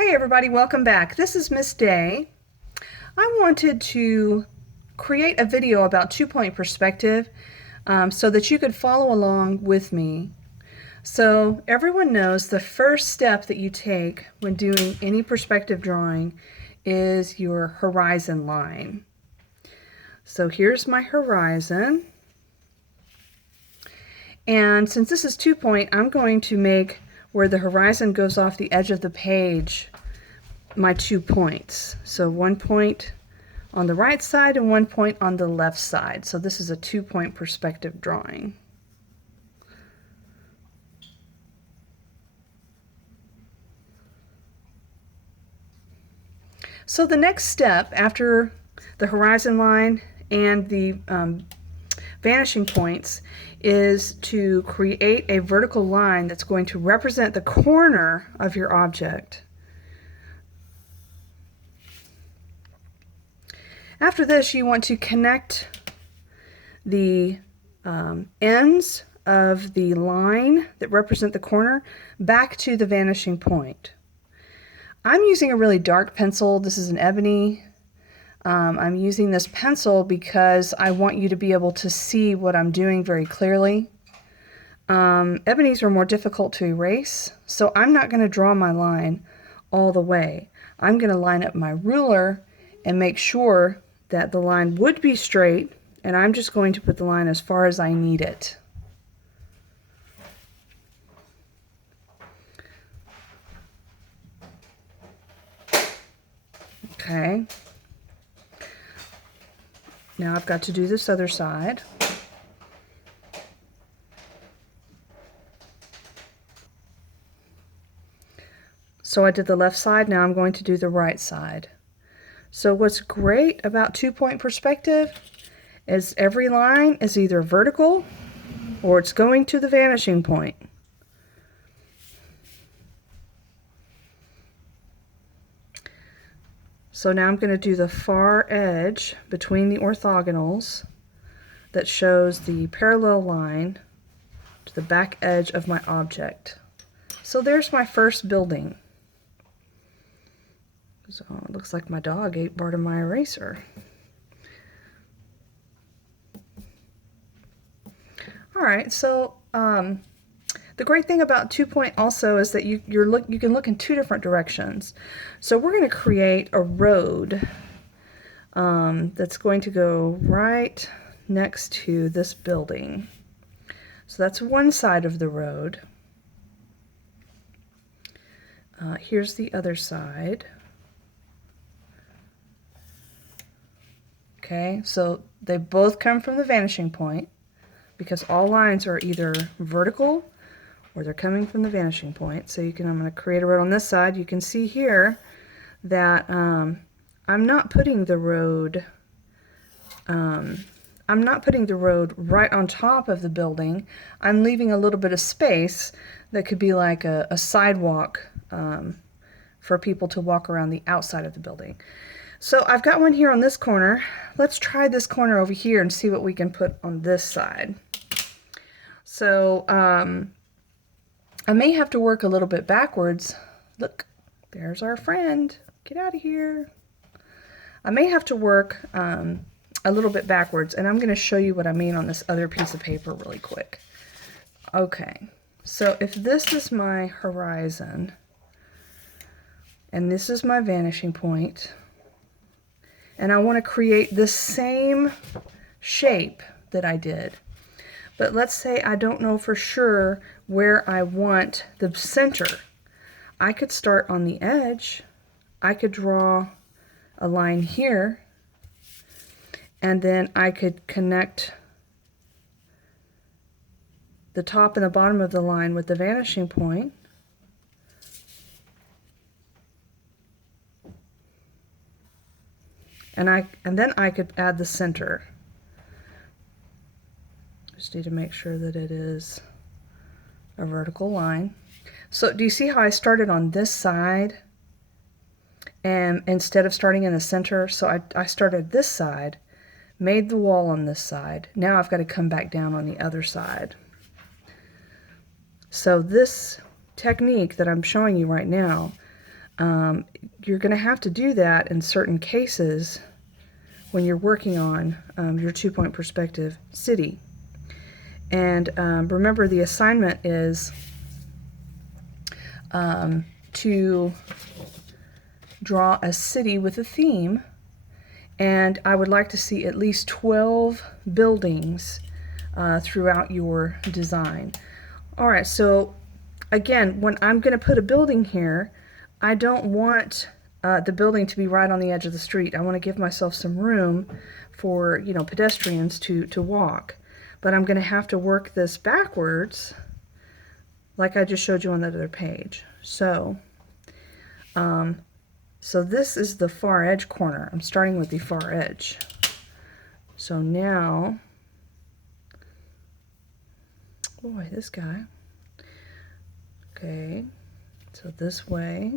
Hey everybody, welcome back. This is Miss Day. I wanted to create a video about two-point perspective so that you could follow along with me. So everyone knows the first step that you take when doing any perspective drawing is your horizon line. So here's my horizon. And since this is 2-point, I'm going to make where the horizon goes off the edge of the page my 2 points. So 1 point on the right side and 1 point on the left side. So this is a 2-point perspective drawing. So the next step after the horizon line and the vanishing points is to create a vertical line that's going to represent the corner of your object. After this, you want to connect the ends of the line that represent the corner back to the vanishing point. I'm using a really dark pencil. This is an ebony. I'm using this pencil because I want you to be able to see what I'm doing very clearly. Ebonies are more difficult to erase, so I'm not going to draw my line all the way. I'm going to line up my ruler and make sure that the line would be straight, and I'm just going to put the line as far as I need it. Okay. Now I've got to do this other side. So I did the left side, now I'm going to do the right side. So what's great about 2-point perspective is every line is either vertical or it's going to the vanishing point. So now I'm going to do the far edge between the orthogonals that shows the parallel line to the back edge of my object. So there's my first building. So it looks like my dog ate part of my eraser. Alright, so the great thing about 2-point also is that you can look in two different directions. So we're going to create a road that's going to go right next to this building. So that's one side of the road. Here's the other side. Okay, so they both come from the vanishing point because all lines are either vertical or they're coming from the vanishing point. So I'm going to create a road on this side. You can see here that I'm not putting the road right on top of the building. I'm leaving a little bit of space that could be like a sidewalk for people to walk around the outside of the building. So I've got one here on this corner. Let's try this corner over here and see what we can put on this side. So I may have to work a little bit backwards. Look, there's our friend. Get out of here. I may have to work a little bit backwards, and I'm going to show you what I mean on this other piece of paper really quick. Okay, so if this is my horizon, and this is my vanishing point, and I want to create the same shape that I did. But let's say I don't know for sure where I want the center. I could start on the edge. I could draw a line here, and then I could connect the top and the bottom of the line with the vanishing point. And then I could add the center. Just need to make sure that it is a vertical line. So do you see how I started on this side and instead of starting in the center? So I started this side, made the wall on this side. Now I've got to come back down on the other side. So this technique that I'm showing you right now, You're going to have to do that in certain cases when you're working on your two-point perspective city. And remember, the assignment is to draw a city with a theme, and I would like to see at least 12 buildings throughout your design. Alright, so again, when I'm going to put a building here, I don't want the building to be right on the edge of the street. I want to give myself some room for, you know, pedestrians to walk. But I'm going to have to work this backwards like I just showed you on that other page. So this is the far edge corner. I'm starting with the far edge. So now, boy, this guy. Okay, so this way.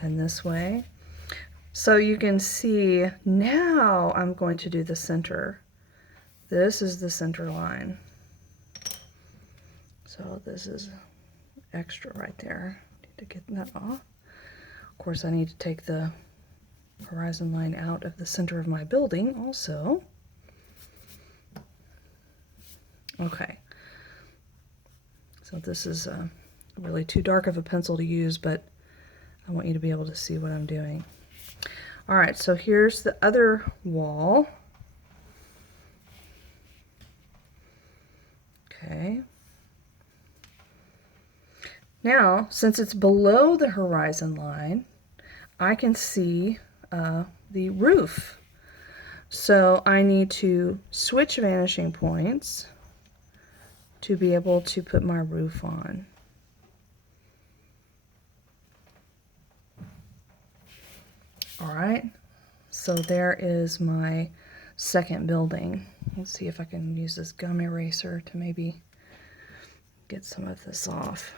And this way. So you can see now I'm going to do the center. This is the center line. So this is extra right there. Need to get that off. Of course, I need to take the horizon line out of the center of my building also. Okay. So this is really too dark of a pencil to use, but I want you to be able to see what I'm doing. All right, so here's the other wall. Okay. Now, since it's below the horizon line, I can see the roof. So I need to switch vanishing points to be able to put my roof on. All right, so there is my second building. Let's see if I can use this gum eraser to maybe get some of this off.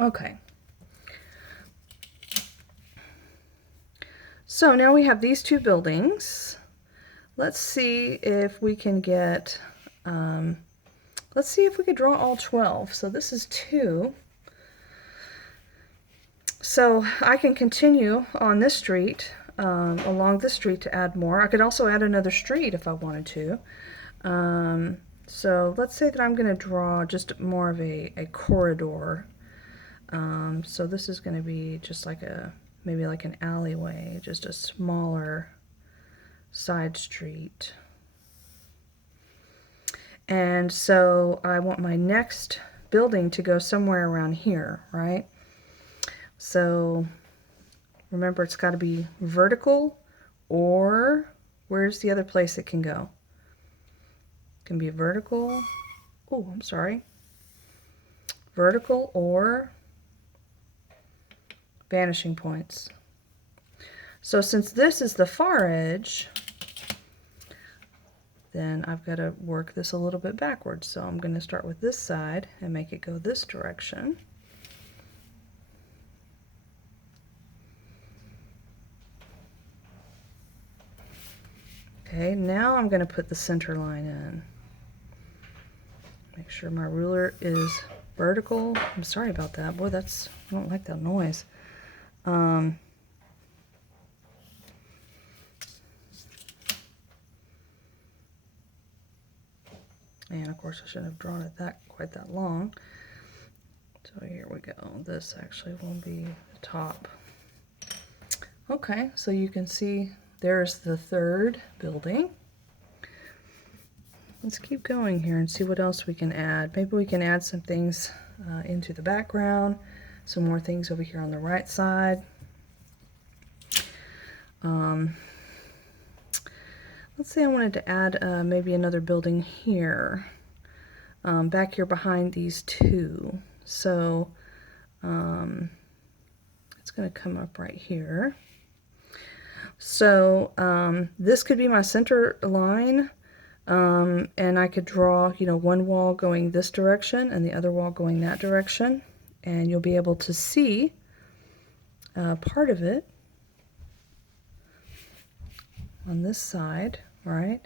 Okay. So now we have these two buildings. Let's see if we can get, let's see if we could draw all 12. So this is 2. So I can continue on this street, along this street to add more. I could also add another street if I wanted to. So let's say that I'm going to draw just more of a corridor. So this is going to be just like maybe like an alleyway, just a smaller side street. And so I want my next building to go somewhere around here, right? So remember, it's got to be vertical, or where's the other place it can go? It can be vertical. Oh, I'm sorry. Vertical or vanishing points. So since this is the far edge, then I've got to work this a little bit backwards. So I'm going to start with this side and make it go this direction. Okay, now I'm going to put the center line in. Make sure my ruler is vertical. I'm sorry about that. Boy, I don't like that noise. And of course I shouldn't have drawn it quite that long. So here we go. This actually will be the top. Okay, so you can see there's the third building. Let's keep going here and see what else we can add. Maybe we can add some things into the background, some more things over here on the right side. Let's say I wanted to add maybe another building here, back here behind these two. So it's going to come up right here. So this could be my center line, and I could draw, you know, one wall going this direction and the other wall going that direction, and you'll be able to see part of it on this side, right?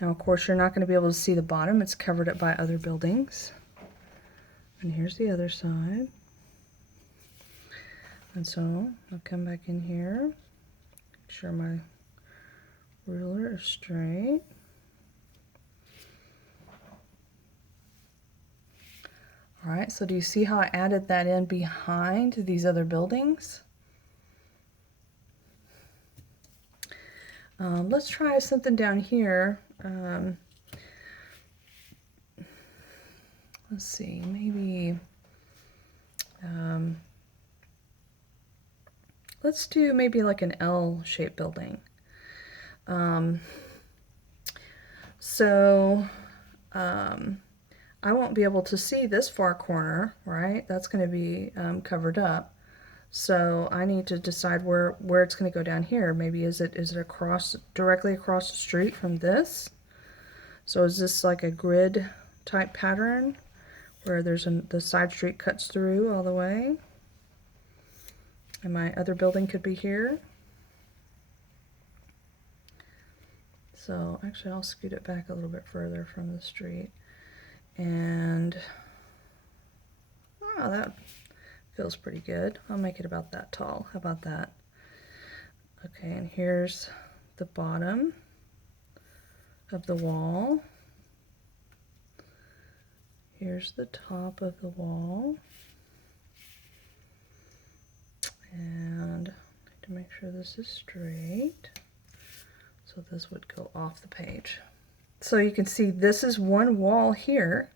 Now, of course, you're not going to be able to see the bottom. It's covered up by other buildings. And here's the other side. And so I'll come back in here, make sure my ruler is straight. All right, so do you see how I added that in behind these other buildings? Let's try something down here. Let's see, maybe let's do maybe like an L-shaped building. I won't be able to see this far corner, right? That's going to be covered up. So I need to decide where it's going to go down here. Maybe is it directly across the street from this? So is this like a grid type pattern where the side street cuts through all the way? And my other building could be here. So actually I'll scoot it back a little bit further from the street. And oh, that feels pretty good. I'll make it about that tall. How about that? Okay, and here's the bottom of the wall. Here's the top of the wall. And I need to make sure this is straight. So this would go off the page. So you can see this is one wall here.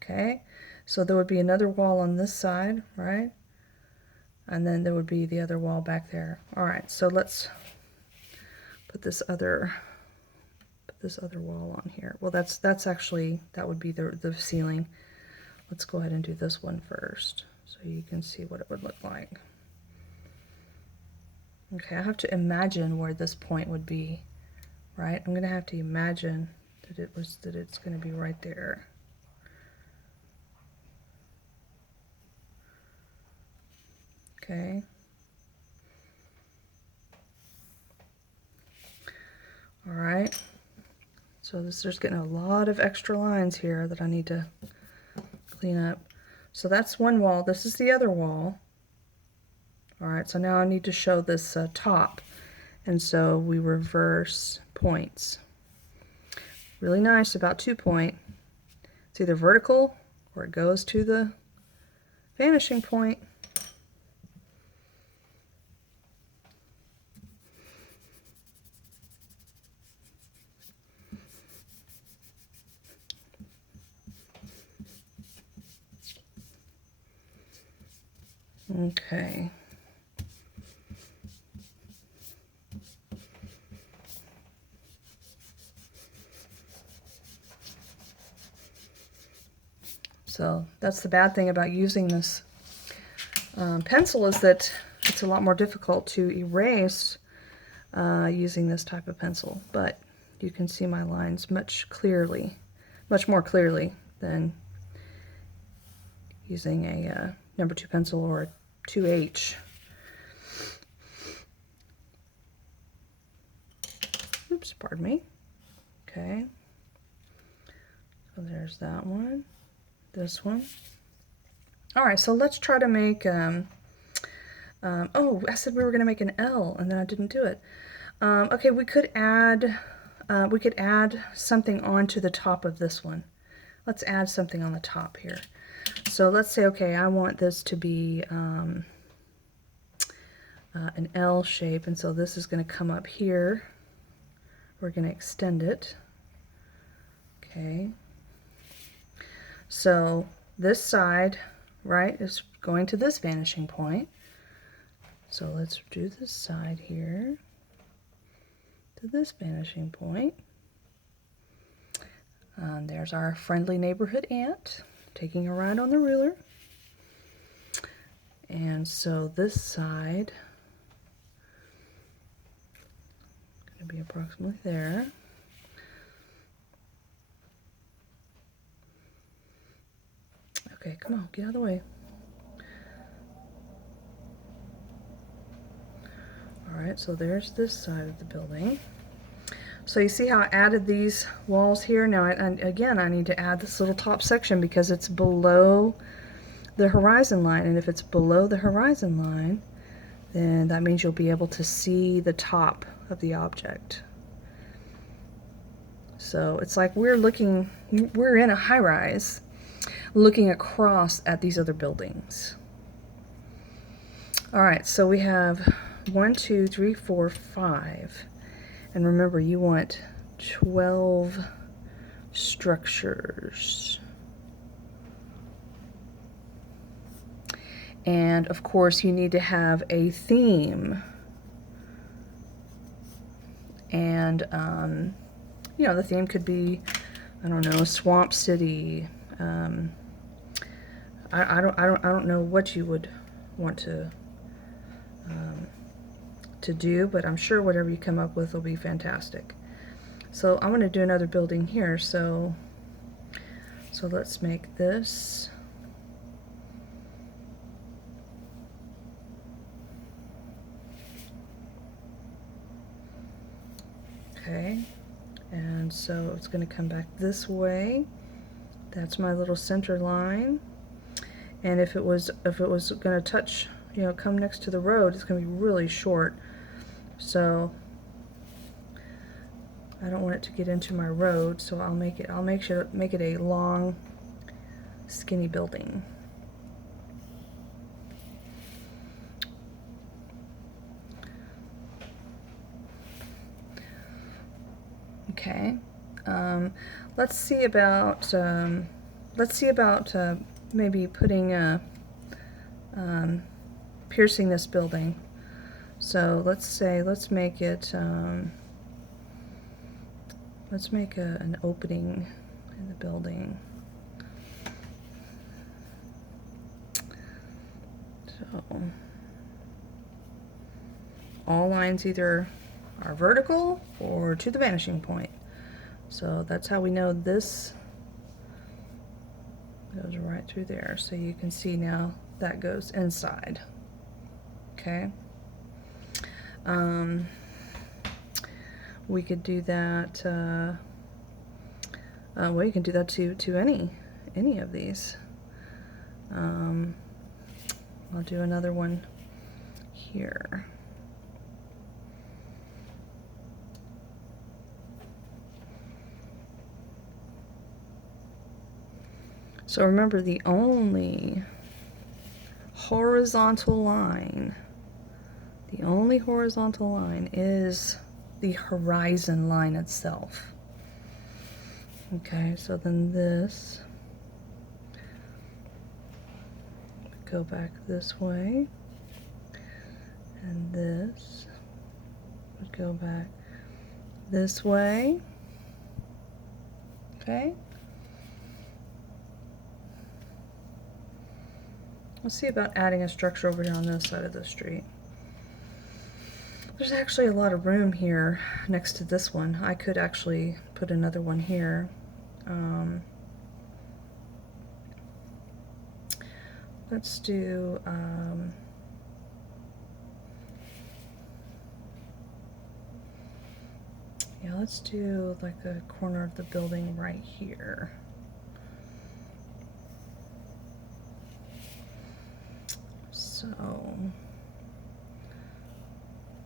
Okay, so there would be another wall on this side, right? And then there would be the other wall back there. All right, so let's put this other wall on here. Well, that's actually, that would be the ceiling. Let's go ahead and do this one first so you can see what it would look like. Okay, I have to imagine where this point would be, right? I'm gonna have to imagine that it's gonna be right there. Okay. All right. So there's getting a lot of extra lines here that I need to clean up. So that's one wall. This is the other wall. All right, so now I need to show this top. And so we reverse points. Really nice about 2-point. It's either vertical or it goes to the vanishing point. Okay. So that's the bad thing about using this pencil, is that it's a lot more difficult to erase using this type of pencil. But you can see my lines much more clearly than using a number 2 pencil or a 2H. Oops, pardon me. Okay. So there's that one. This one. All right, so let's try to make, oh, I said we were going to make an L, and then I didn't do it. Okay, we could add something onto the top of this one. Let's add something on the top here. So let's say, okay, I want this to be an L shape, and so this is going to come up here. We're going to extend it. Okay. So this side, right, is going to this vanishing point. So let's do this side here to this vanishing point. There's our friendly neighborhood ant taking a ride on the ruler. And so this side is going to be approximately there. Okay, come on, get out of the way. Alright, so there's this side of the building. So you see how I added these walls here? Now, again, I need to add this little top section because it's below the horizon line. And if it's below the horizon line, then that means you'll be able to see the top of the object. So it's like we're in a high-rise looking across at these other buildings. Alright, so we have 1, 2, 3, 4, 5. And remember, you want 12 structures. And of course, you need to have a theme. And, you know, the theme could be, I don't know, Swamp City. I don't know what you would want to do, but I'm sure whatever you come up with will be fantastic. So I'm going to do another building here. So let's make this. Okay, and so it's going to come back this way. That's my little center line. And if it was going to touch, you know, come next to the road, it's going to be really short. So I don't want it to get into my road, so I'll make it a long, skinny building. Okay. Let's see about maybe putting piercing this building. So let's make it let's make an opening in the building. So all lines either are vertical or to the vanishing point. So that's how we know this goes right through there. So you can see now that goes inside. Okay. We could do that. Well, you can do that to any of these. I'll do another one here. So remember, the only horizontal line is the horizon line itself. Okay, so then this go back this way, and this would go back this way. Okay. Let's see about adding a structure over here on this side of the street. There's actually a lot of room here next to this one. I could actually put another one here. Let's do yeah, let's do like a corner of the building right here. So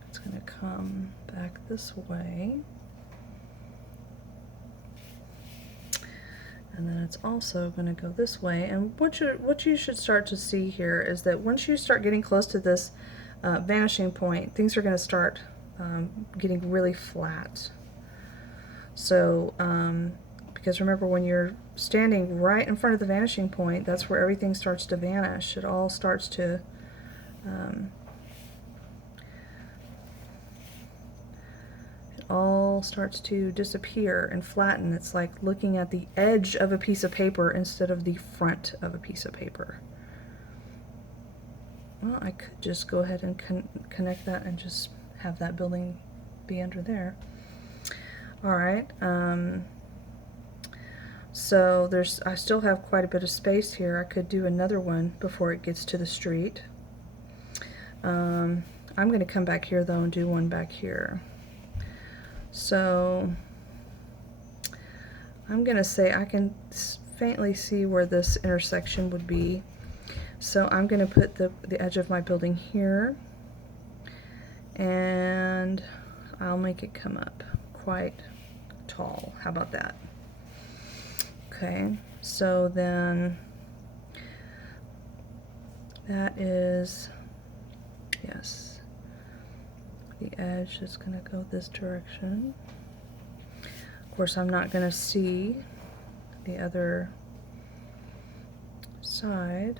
it's going to come back this way. And then it's also going to go this way. And what you should start to see here is that once you start getting close to this vanishing point, things are going to start getting really flat. So, because remember, when you're standing right in front of the vanishing point, that's where everything starts to vanish. It all starts to disappear and flatten. It's like looking at the edge of a piece of paper instead of the front of a piece of paper. Well, I could just go ahead and connect that and just have that building be under there. Alright, so I still have quite a bit of space here. I could do another one before it gets to the street. I'm going to come back here though and do one back here. So I'm going to say I can faintly see where this intersection would be. So I'm going to put the edge of my building here, and I'll make it come up quite tall. How about that? Okay, so then that is, yes, the edge is going to go this direction. Of course, I'm not going to see the other side,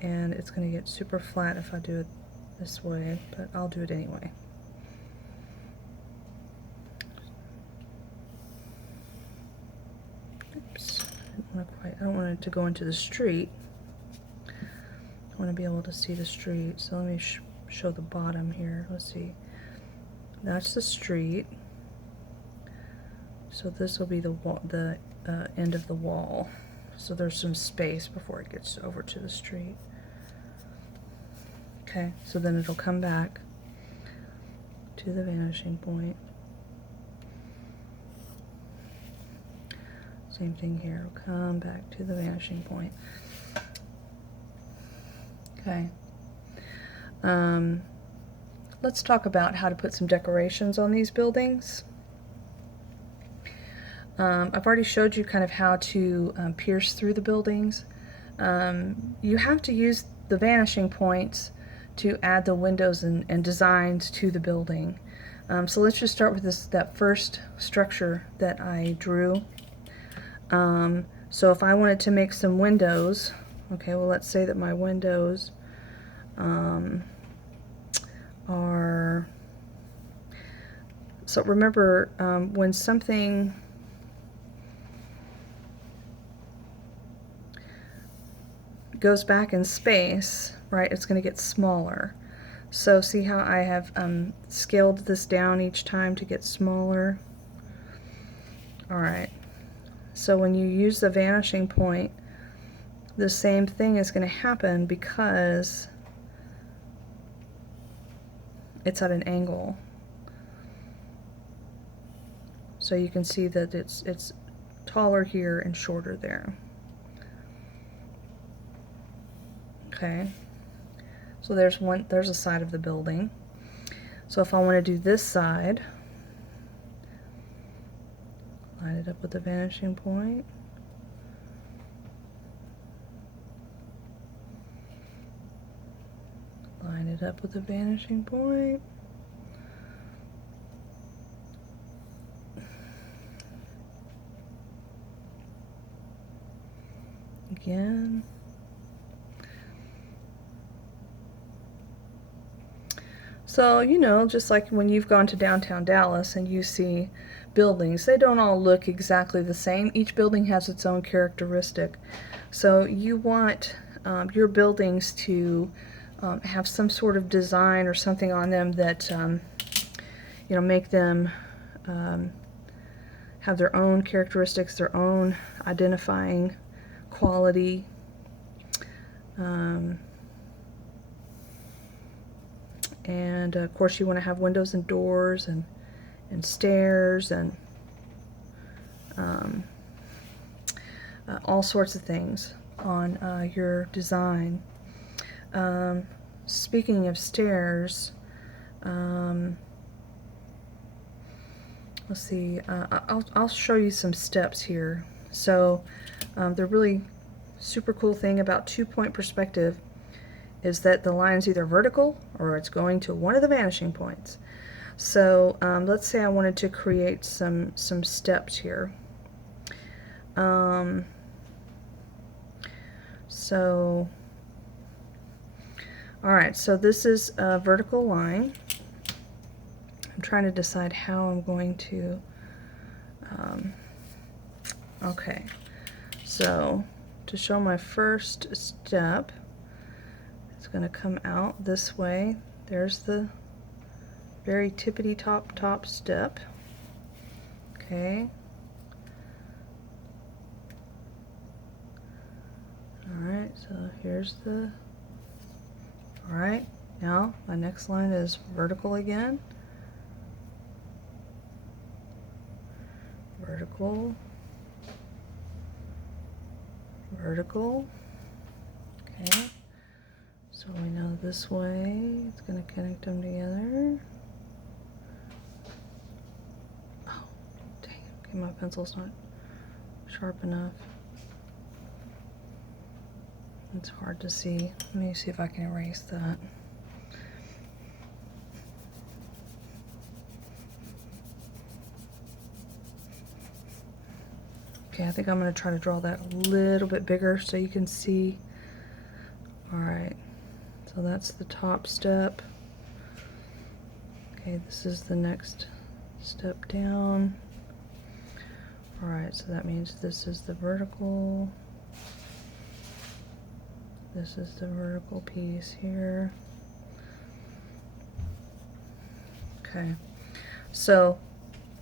and it's going to get super flat if I do it this way, but I'll do it anyway. Oops, I don't want it to go into the street. I want to be able to see the street, so let me show the bottom here. Let's see. That's the street. So this will be the end of the wall. So there's some space before it gets over to the street. Okay, so then it'll come back to the vanishing point. Same thing here, it'll come back to the vanishing point. Okay. Let's talk about how to put some decorations on these buildings. I've already showed you kind of how to pierce through the buildings. You have to use the vanishing points to add the windows and designs to the building. So let's just start with that first structure that I drew. So if I wanted to make some windows, okay, well let's say that my windows are, so remember when something goes back in space, right, it's going to get smaller. So see how I have scaled this down each time to get smaller? Alright, so when you use the vanishing point, the same thing is going to happen because it's at an angle. So you can see that it's taller here and shorter there. Okay, so there's a side of the building. So if I want to do this side, line it up with the vanishing point. Line it up with the vanishing point. Again. So, you know, just like when you've gone to downtown Dallas and you see buildings, they don't all look exactly the same. Each building has its own characteristic. So you want your buildings to have some sort of design or something on them that, you know, make them have their own characteristics, their own identifying quality. And of course you want to have windows and doors and stairs and all sorts of things on your design. Speaking of stairs, let's see, I'll show you some steps here. So the really super cool thing about 2-point perspective is that the line's either vertical or it's going to one of the vanishing points. So let's say I wanted to create some steps here. So alright, so this is a vertical line. I'm trying to decide how I'm going to okay, so to show my first step, it's going to come out this way. There's the very tippity top step. Okay. Alright, so here's the, alright, Now my next line is vertical again. Vertical. Vertical. Okay. So we know this way it's going to connect them together. Oh, dang it. Okay, my pencil's not sharp enough. It's hard to see. Let me see if I can erase that. Okay, I think I'm going to try to draw that a little bit bigger so you can see. Alright, so that's the top step. Okay, this is the next step down. Alright, so that means this is the vertical. This is the vertical piece here. Okay, so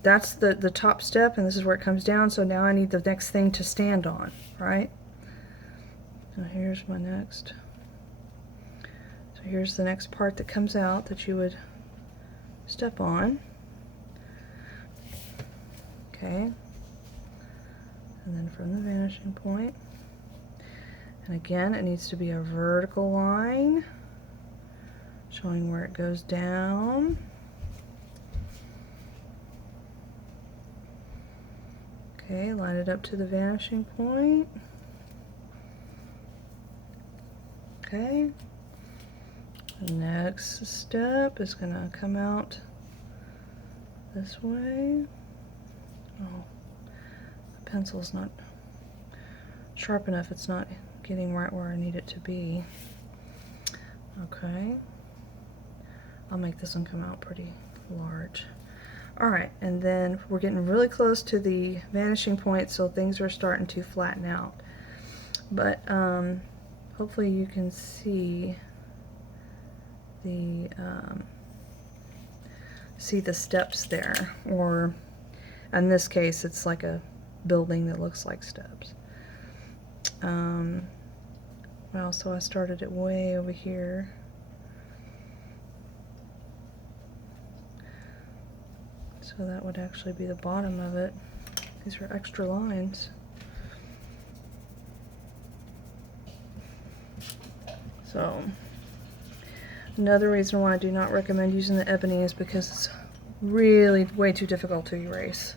that's the top step, and this is where it comes down. So now I need the next thing to stand on, right? So here's my next. So here's the next part that comes out that you would step on. Okay. And then from the vanishing point. And again, it needs to be a vertical line showing where it goes down. Okay, line it up to the vanishing point. Okay. The next step is going to come out this way. Oh, the pencil's not sharp enough. It's not getting right where I need it to be. Okay. I'll make this one come out pretty large. Alright, and then we're getting really close to the vanishing point, so things are starting to flatten out. But hopefully you can see the steps there, or in this case it's like a building that looks like steps. Well, so I started it way over here. So that would actually be the bottom of it. These are extra lines. So another reason why I do not recommend using the ebony is because it's really way too difficult to erase.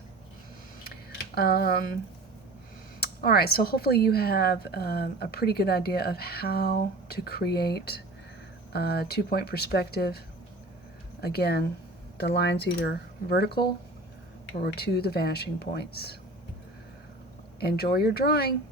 Alright, so hopefully you have a pretty good idea of how to create a two-point perspective. Again, the line's either vertical or to the vanishing points. Enjoy your drawing!